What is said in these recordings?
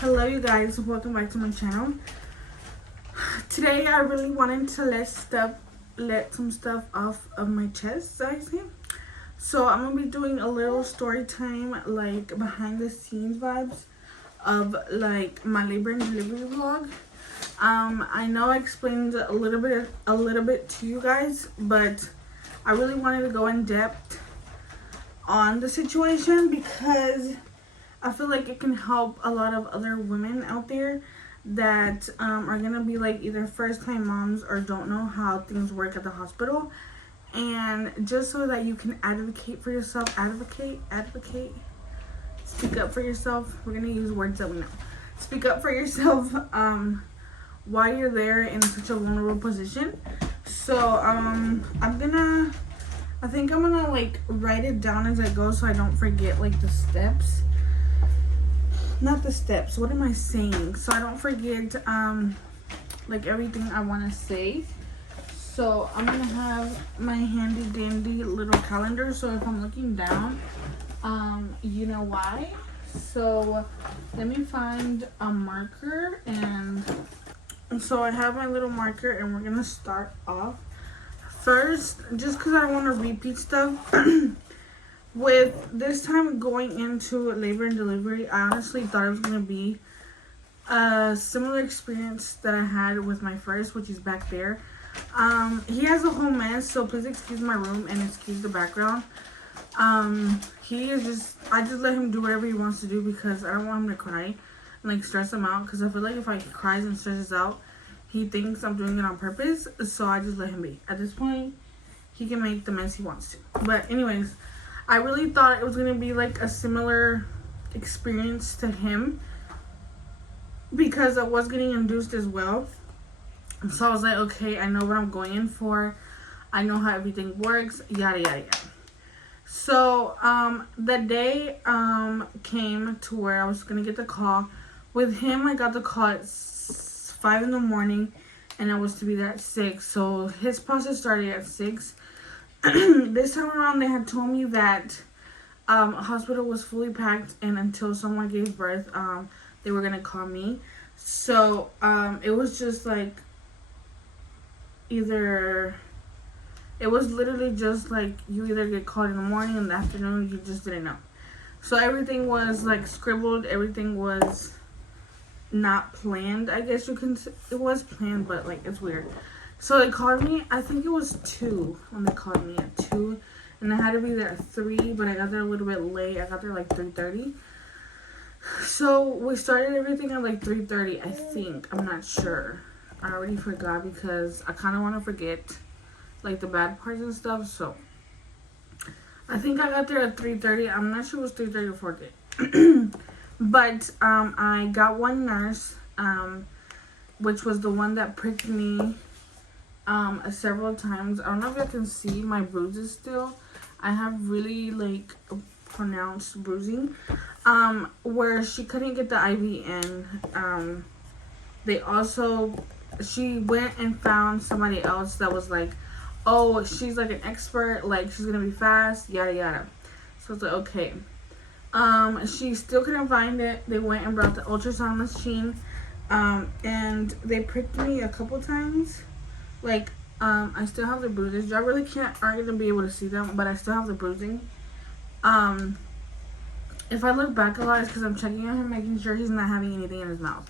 Hello you guys, welcome back to my channel. Today I really wanted to let some stuff off of my chest, actually. So I'm gonna be doing a little story time, like behind the scenes vibes of like my labor and delivery vlog. I know I explained a little bit to you guys, but I really wanted to go in depth on the situation because I feel like it can help a lot of other women out there that are gonna be like either first time moms or don't know how things work at the hospital, and just so that you can advocate for yourself, speak up for yourself. We're gonna use words that we know. Speak up for yourself while you're there in such a vulnerable position. So I think I'm gonna like write it down as I go so I don't forget like the steps. Not the steps, what am I saying? So I don't forget like everything I want to say. So I'm gonna have my handy dandy little calendar, so if I'm looking down, you know why. So let me find a marker, and so I have my little marker, and we're gonna start off first, just because I don't want to repeat stuff. With this time going into labor and delivery, I honestly thought it was going to be a similar experience that I had with my first, which is back there. He has a whole mess, so please excuse my room and excuse the background. I just let him do whatever he wants to do because I don't want him to cry and like stress him out, because I feel like if he cries and stresses out, he thinks I'm doing it on purpose, so I just let him be. At this point, he can make the mess he wants to. But anyways, I really thought it was going to be like a similar experience to him because I was getting induced as well. So I was like, okay, I know what I'm going in for. I know how everything works, yada, yada, yada. So the day came to where I was going to get the call. With him, I got the call at 5 in the morning and I was to be there at 6. So his process started at 6. This time around, they had told me that hospital was fully packed, and until someone gave birth, they were gonna call me. So it was just like it was literally just like you either get called in the morning, in the afternoon, you just didn't know. So everything was like scribbled, everything was not planned, I guess you can say. It was planned, but like it's weird. So they called me, I think it was 2 when they called me at 2. And I had to be there at 3, but I got there a little bit late. I got there like 3:30. So we started everything at like 3:30, I think. I'm not sure. I already forgot because I kind of want to forget like the bad parts and stuff. So I think I got there at 3:30. I'm not sure it was 3:30 or 4:30. But I got one nurse, which was the one that pricked me several times. I don't know if you can see my bruises still. I have really like pronounced bruising. Where she couldn't get the IV in. She went and found somebody else that was like, oh, she's like an expert, like she's gonna be fast, yada yada. So I was like, okay. She still couldn't find it. They went and brought the ultrasound machine, and they pricked me a couple times. Like, I still have the bruises. Y'all really aren't gonna be able to see them, but I still have the bruising. If I look back a lot, it's because I'm checking on him, making sure he's not having anything in his mouth.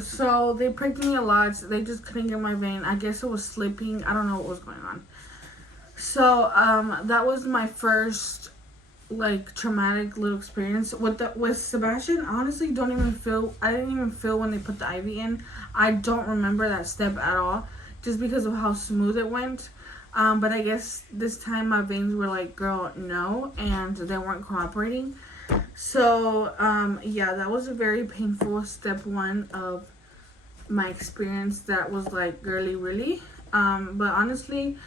So they pricked me a lot. So they just couldn't get my vein. I guess it was slipping. I don't know what was going on. So, that was my first like traumatic little experience with Sebastian. Honestly, I didn't even feel when they put the IV in. I don't remember that step at all, just because of how smooth it went. But I guess this time my veins were like, girl, no, and they weren't cooperating. So yeah, that was a very painful step 1 of my experience. That was like girly, really. But honestly,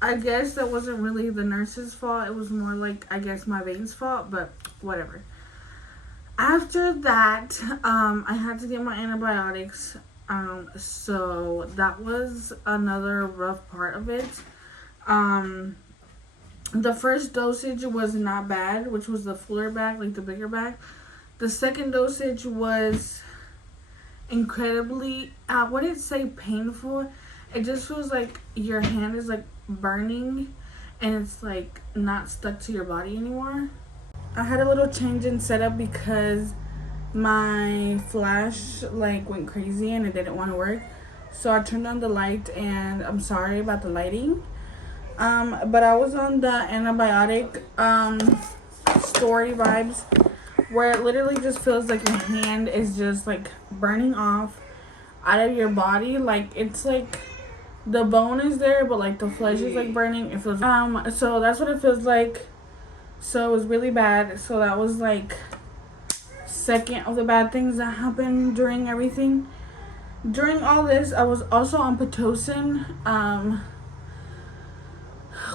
I guess that wasn't really the nurse's fault. It was more like, I guess, my veins' fault, but whatever. After that, I had to get my antibiotics. So that was another rough part of it. The first dosage was not bad, which was the fuller bag, like the bigger bag. The second dosage was incredibly, I wouldn't say painful. It just feels like your hand is like burning and it's like not stuck to your body anymore. I had a little change in setup because my flash like went crazy and it didn't want to work. So I turned on the light, and I'm sorry about the lighting. But I was on the antibiotic story vibes, where it literally just feels like your hand is just like burning off out of your body. Like it's like the bone is there, but like the flesh is like burning. It feels so that's what it feels like. So it was really bad. So that was like second of the bad things that happened during everything. During all this, I was also on Pitocin,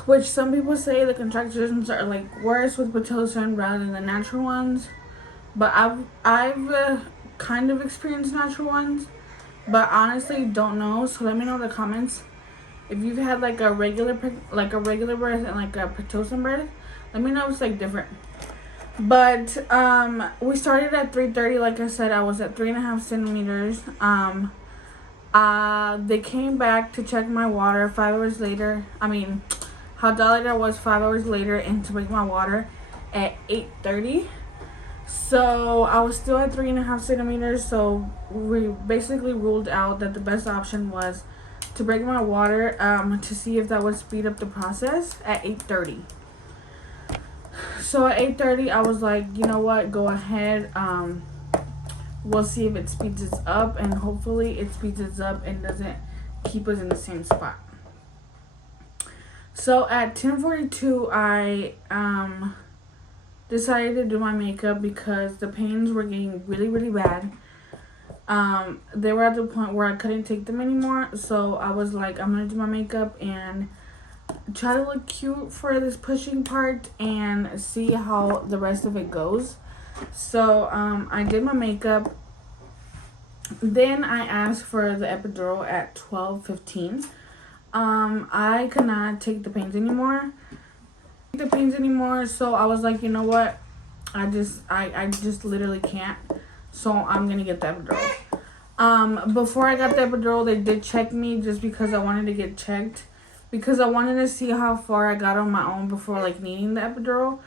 which some people say the contractions are like worse with Pitocin rather than the natural ones. But I've kind of experienced natural ones, but honestly don't know. So let me know in the comments if you've had like a regular birth and like a Pitocin birth. Let me know if it's like different. But we started at 3:30. Like I said, I was at 3.5 centimeters. They came back to check my water 5 hours later. I mean, how dilated I was 5 hours later, and to break my water at 8:30. So I was still at 3.5 centimeters. So we basically ruled out that the best option was to break my water to see if that would speed up the process at 8:30. So at 8:30, I was like, you know what, go ahead. We'll see if it speeds us up, and hopefully it speeds us up and doesn't keep us in the same spot. So at 10:42, I decided to do my makeup because the pains were getting really, really bad. They were at the point where I couldn't take them anymore. So I was like, I'm gonna do my makeup and try to look cute for this pushing part and see how the rest of it goes. So I did my makeup. Then I asked for the epidural at 12:15. I could not take the pains anymore. So I was like, you know what? I just literally can't. So I'm gonna get the epidural. Before I got the epidural, they did check me just because I wanted to get checked. Because I wanted to see how far I got on my own before like needing the epidural.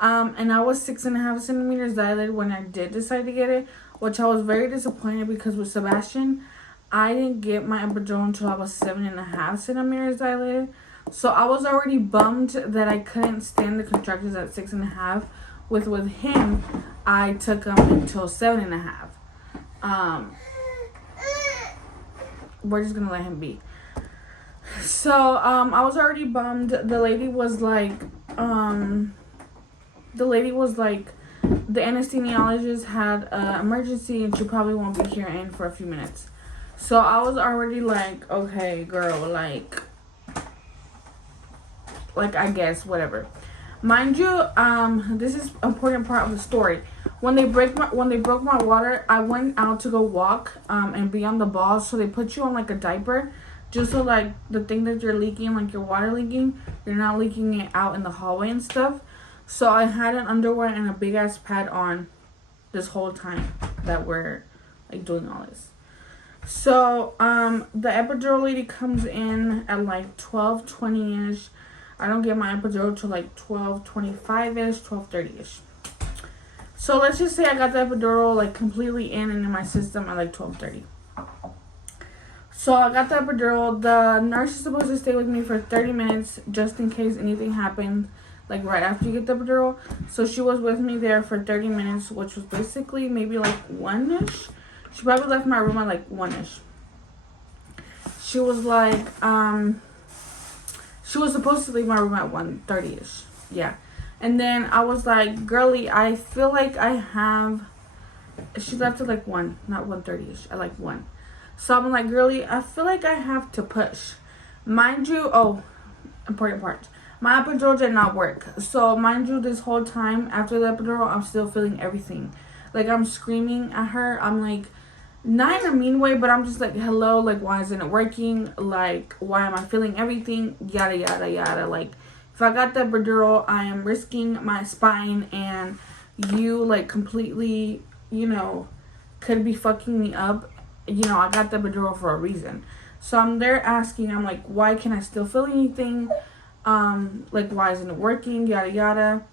And I was 6.5 centimeters dilated when I did decide to get it, which I was very disappointed because with Sebastian, I didn't get my epidural until I was 7.5 centimeters dilated. So I was already bummed that I couldn't stand the contractions at 6.5. With him, I took them until 7.5. We're just gonna let him be. So I was already bummed. The lady was like, the anesthesiologist had an emergency and she probably won't be here in for a few minutes. So I was already like, okay, girl, like I guess whatever. Mind you, this is an important part of the story. When they broke my water, I went out to go walk and be on the ball. So they put you on like a diaper, just so like the thing that you're leaking, like your water leaking, you're not leaking it out in the hallway and stuff. So I had an underwear and a big ass pad on this whole time that we're like doing all this. So the epidural lady comes in at like 12:20ish. I don't get my epidural till like 12:25ish, 12:30ish. So let's just say I got the epidural like completely in and in my system at like 12:30. So I got the epidural. The nurse is supposed to stay with me for 30 minutes just in case anything happened, like right after you get the epidural. So she was with me there for 30 minutes, which was basically maybe like 1ish. She probably left my room at like 1ish. She was like, she was supposed to leave my room at 1:30ish. Yeah. And then I was like, girly, I feel like I have, she left at like 1, not 1:30ish, at like 1. So I'm like, girly, I feel like I have to push. Mind you, important part. My epidural did not work. So mind you, this whole time after the epidural, I'm still feeling everything. Like I'm screaming at her. I'm like, not in a mean way, but I'm just like, hello, like why isn't it working? Like why am I feeling everything? Yada, yada, yada. Like if I got the epidural, I am risking my spine and you like completely, could be fucking me up. I got the epidural for a reason. So I'm there asking, I'm like, why can't I still feel anything? Like, why isn't it working? Yada yada.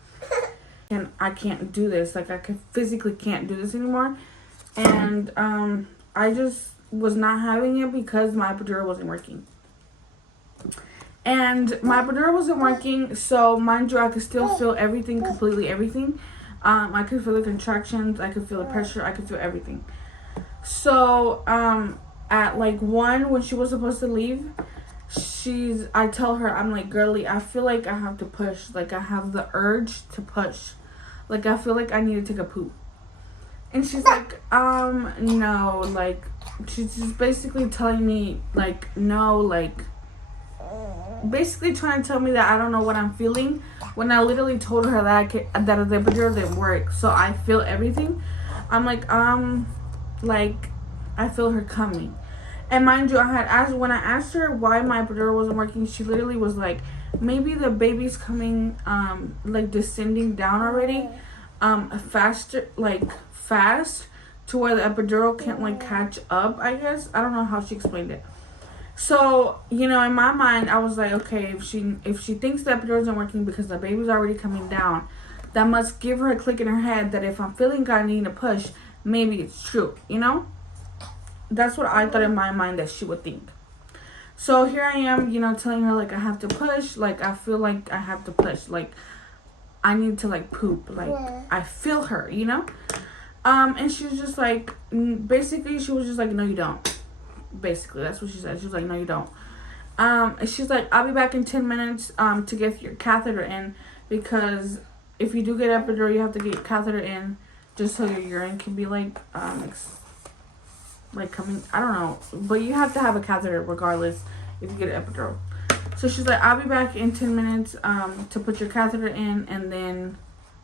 And I can't do this. Like, physically can't do this anymore. And I just was not having it because my epidural wasn't working. And my epidural wasn't working, so mind you, I could still feel everything, completely everything. I could feel the contractions, I could feel the pressure, I could feel everything. So at like 1, when she was supposed to leave, I tell her, I'm like, girly, I feel like I have to push. Like, I have the urge to push. Like, I feel like I need to take a poop. And she's like, no, like, she's just basically telling me, like, no, like, basically trying to tell me that I don't know what I'm feeling, when I literally told her that that the epidural didn't work. So I feel everything. I'm like, I feel her coming. And mind you, when I asked her why my epidural wasn't working, she literally was like, maybe the baby's coming, like, descending down already, fast, to where the epidural can't, like, catch up, I guess. I don't know how she explained it. So, in my mind, I was like, okay, if she thinks the epidural isn't working because the baby's already coming down, that must give her a click in her head that if I'm feeling I need to push, maybe it's true, That's what I thought in my mind that she would think. So here I am, telling her, like, I have to push. Like, I feel like I have to push. Like, I need to, like, poop. Like, I feel her, And she was just like, basically, she was just like, no, you don't. Basically, that's what she said. She was like, no, you don't. And she's like, I'll be back in 10 minutes to get your catheter in, because if you do get epidural, you have to get your catheter in just so your urine can be, like coming, I don't know, but you have to have a catheter regardless if you get an epidural. So she's like, I'll be back in 10 minutes to put your catheter in and then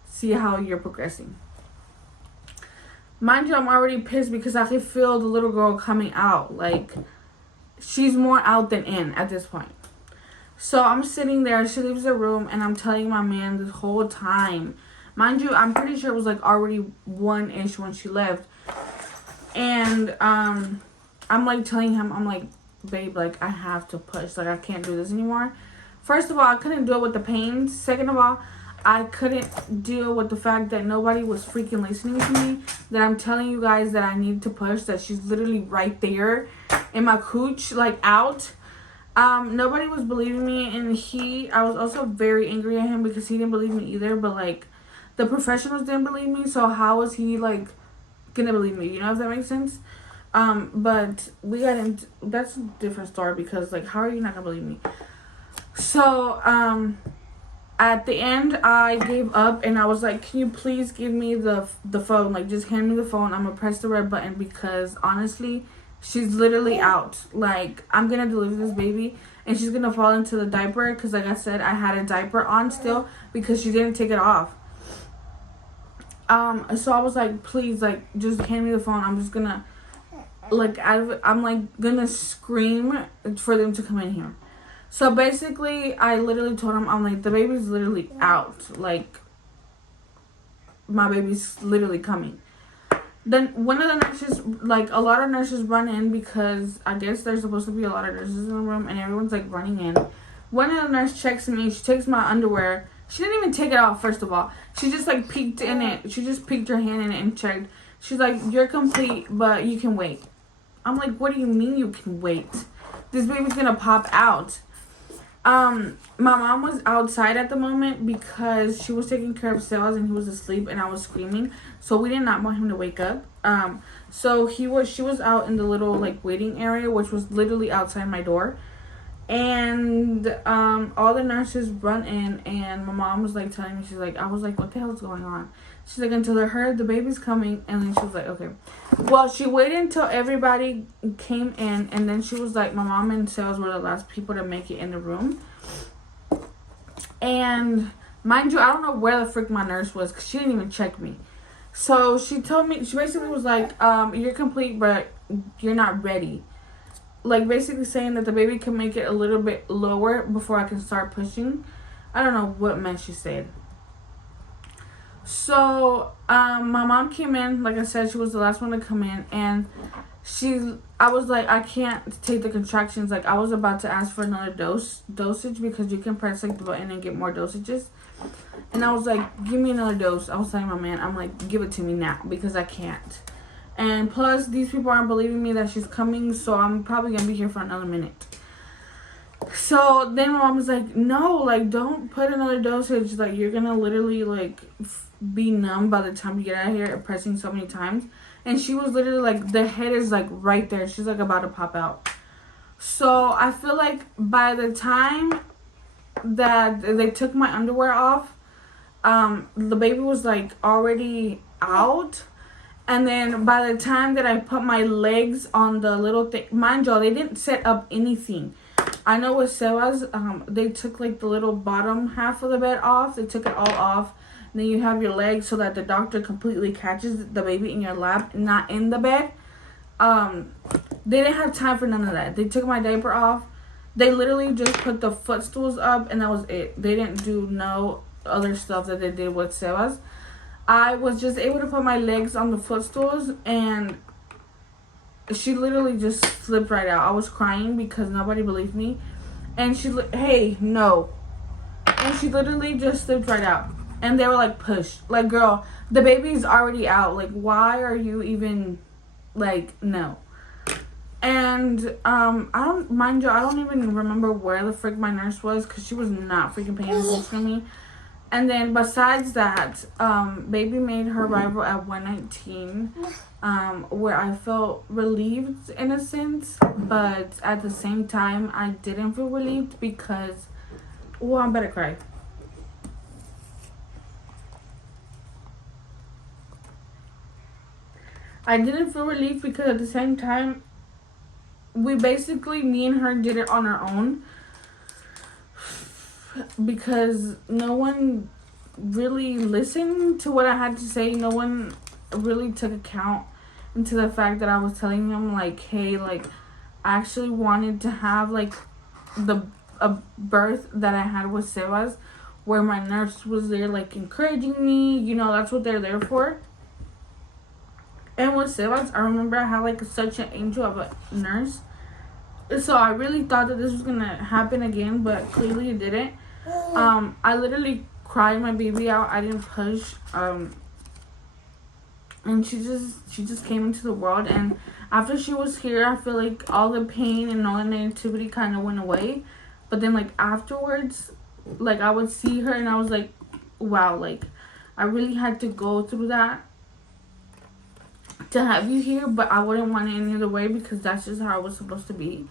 see how you're progressing. Mind you, I'm already pissed because I could feel the little girl coming out. Like, she's more out than in at this point. So I'm sitting there, she leaves the room, and I'm telling my man this whole time. Mind you, I'm pretty sure it was like already 1-ish when she left. And I'm like telling him, I'm like, babe, like, I have to push. Like, I can't do this anymore. First of all, I couldn't do it with the pain. Second of all, I couldn't deal with the fact that nobody was freaking listening to me. That I'm telling you guys that I need to push. That she's literally right there in my cooch, like, out. Nobody was believing me. And I was also very angry at him because he didn't believe me either. But, like, the professionals didn't believe me. So how was he, like, gonna believe me? If that makes sense? But we got into, that's a different story because, like, how are you not gonna believe me? So, at the end, I gave up and I was like, can you please give me the phone? Like, just hand me the phone. I'm gonna press the red button because, honestly, she's literally out. Like, I'm gonna deliver this baby and she's gonna fall into the diaper because, like I said, I had a diaper on still because she didn't take it off. So I was like, please, like, just hand me the phone. I'm just gonna, like, I'm like gonna scream for them to come in here. So basically, I literally told him, I'm like, the baby's literally out. Like, my baby's literally coming. Then one of the nurses, like, a lot of nurses run in because I guess there's supposed to be a lot of nurses in the room and everyone's, like, running in. One of the nurses checks me. She takes my underwear. She didn't even take it off, first of all. She just, like, peeked in it. She just peeked her hand in it and checked. She's like, you're complete, but you can wait. I'm like, what do you mean you can wait? This baby's gonna pop out. My mom was outside at the moment because she was taking care of Sales and he was asleep and I was screaming. So we did not want him to wake up. So she was out in the little, like, waiting area, which was literally outside my door. And all the nurses run in and my mom was, like, telling me, she's like, I was like, what the hell is going on? She's like, until I heard the baby's coming. And then she was like, okay. Well, she waited until everybody came in. And then she was like, my mom and Sales were the last people to make it in the room. And mind you, I don't know where the frick my nurse was because she didn't even check me. So she told me, she basically was like, you're complete, but you're not ready. Like, basically saying that the baby can make it a little bit lower before I can start pushing. I don't know what meant she said. So, my mom came in. Like I said, she was the last one to come in. And I was like, I can't take the contractions. Like, I was about to ask for another dosage because you can press, like, the button and get more dosages. And I was like, give me another dose. I was telling my man, I'm like, give it to me now because I can't. And plus, these people aren't believing me that she's coming, so I'm probably going to be here for another minute. So then my mom was like, no, like, don't put another dosage. Like, you're going to literally, like, be numb by the time you get out of here pressing so many times. And she was literally like, the head is, like, right there. She's, like, about to pop out. So I feel like by the time that they took my underwear off, the baby was, like, already out. And then by the time that I put my legs on the little thing, mind you, they didn't set up anything. I know with Sebas, they took, like, the little bottom half of the bed off. They took it all off. And then you have your legs so that the doctor completely catches the baby in your lap, not in the bed. They didn't have time for none of that. They took my diaper off. They literally just put the footstools up, and that was it. They didn't do no other stuff that they did with Sebas. I was just able to put my legs on the footstools, and she literally just slipped right out. I was crying because nobody believed me. And hey, no. And she literally just slipped right out. And they were like, push. Like, girl, the baby's already out. Like, why are you even, like, no. And, I don't, mind you, I don't even remember where the frick my nurse was because she was not freaking paying attention to me. And then besides that, baby made her arrival at 1:19, where I felt relieved in a sense, but at the same time, I didn't feel relieved because, well, I'm about to cry. I didn't feel relieved because at the same time, we basically, me and her did it on our own. Because no one really listened to what I had to say. No one really took account into the fact that I was telling them, like, hey, like, I actually wanted to have, like, a birth that I had with Sebas, where my nurse was there, like, encouraging me. You know, that's what they're there for. And with Sebas, I remember I had, like, such an angel of a nurse. So I really thought that this was going to happen again, but clearly it didn't. I literally cried my baby out. I didn't push. And she just came into the world. And after she was here, I feel like all the pain and all the negativity kind of went away. But then, like, afterwards, like, I would see her and I was like, wow, like, I really had to go through that to have you here, but I wouldn't want it any other way because that's just how it was supposed to be.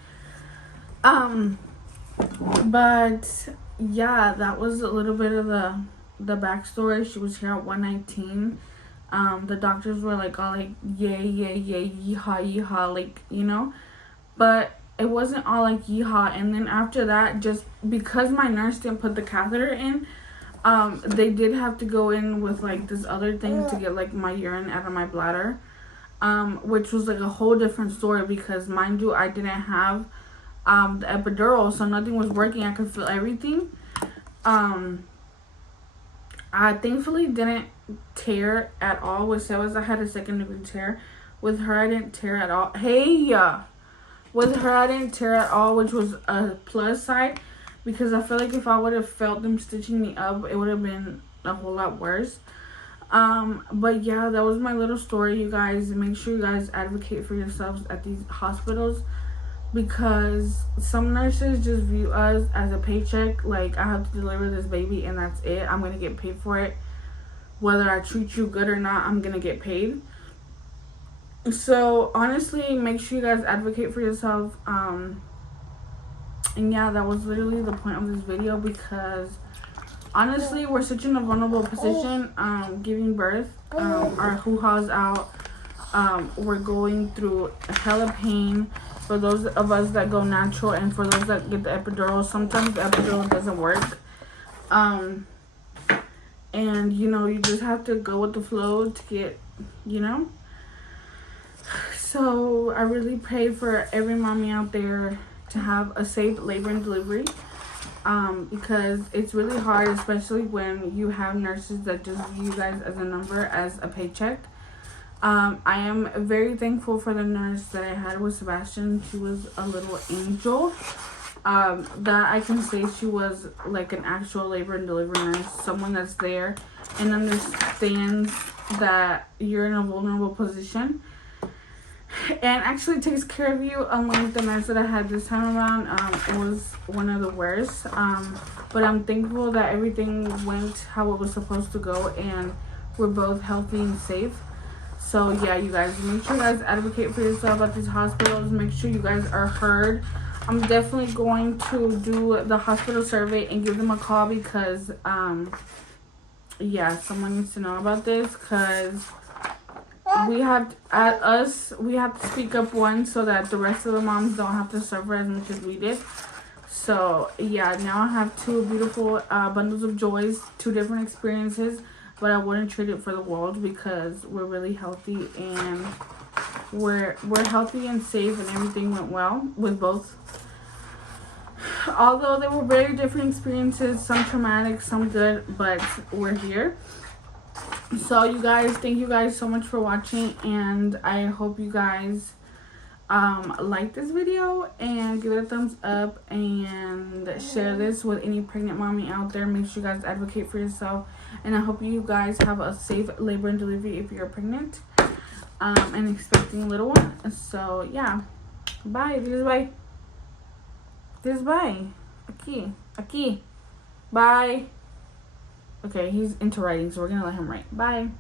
But yeah, that was a little bit of the backstory. She was here at 1:19. The doctors were like all like yay, yay, yay, yeehaw, yeehaw, like, you know, but it wasn't all like yeehaw. And then after that, just because my nurse didn't put the catheter in, they did have to go in with like this other thing to get like my urine out of my bladder, which was like a whole different story because, mind you, I didn't have the epidural, so nothing was working. I could feel everything. I thankfully didn't tear at all. With Sebas, I had a second degree tear. With her, I didn't tear at all. With her, I didn't tear at all, which was a plus side, because I feel like if I would have felt them stitching me up, it would have been a whole lot worse. But yeah, that was my little story, you guys. Make sure you guys advocate for yourselves at these hospitals, because some nurses just view us as a paycheck. Like, I have to deliver this baby and that's it. I'm gonna get paid for it. Whether I treat you good or not, I'm gonna get paid. So honestly, make sure you guys advocate for yourself. And yeah, that was literally the point of this video, because honestly, we're such in a vulnerable position, giving birth. Our hoo-ha's out. We're going through hella pain. For those of us that go natural, and for those that get the epidural, sometimes the epidural doesn't work. And, you know, you just have to go with the flow to get, you know. So I really pray for every mommy out there to have a safe labor and delivery. because it's really hard, especially when you have nurses that just view you guys as a number, as a paycheck. I am very thankful for the nurse that I had with Sebastian. She was a little angel. That I can say she was like an actual labor and delivery nurse, someone that's there and understands that you're in a vulnerable position and actually takes care of you. Unlike the nurse that I had this time around, it was one of the worst. But I'm thankful that everything went how it was supposed to go and we're both healthy and safe. So yeah, you guys, make sure you guys advocate for yourself at these hospitals. Make sure you guys are heard. I'm definitely going to do the hospital survey and give them a call because, yeah, someone needs to know about this because we have to speak up one so that the rest of the moms don't have to suffer as much as we did. So yeah, now I have two beautiful bundles of joys, two different experiences, but I wouldn't trade it for the world because we're really healthy and we're healthy and safe and everything went well with both. Although they were very different experiences, some traumatic, some good, but we're here. So you guys, thank you guys so much for watching, and I hope you guys like this video and give it a thumbs up and share this with any pregnant mommy out there. Make sure you guys advocate for yourself, and I hope you guys have a safe labor and delivery if you're pregnant and expecting a little one. So yeah, bye. This bye. Aquí. Bye. Okay, he's into writing, so we're gonna let him write. Bye.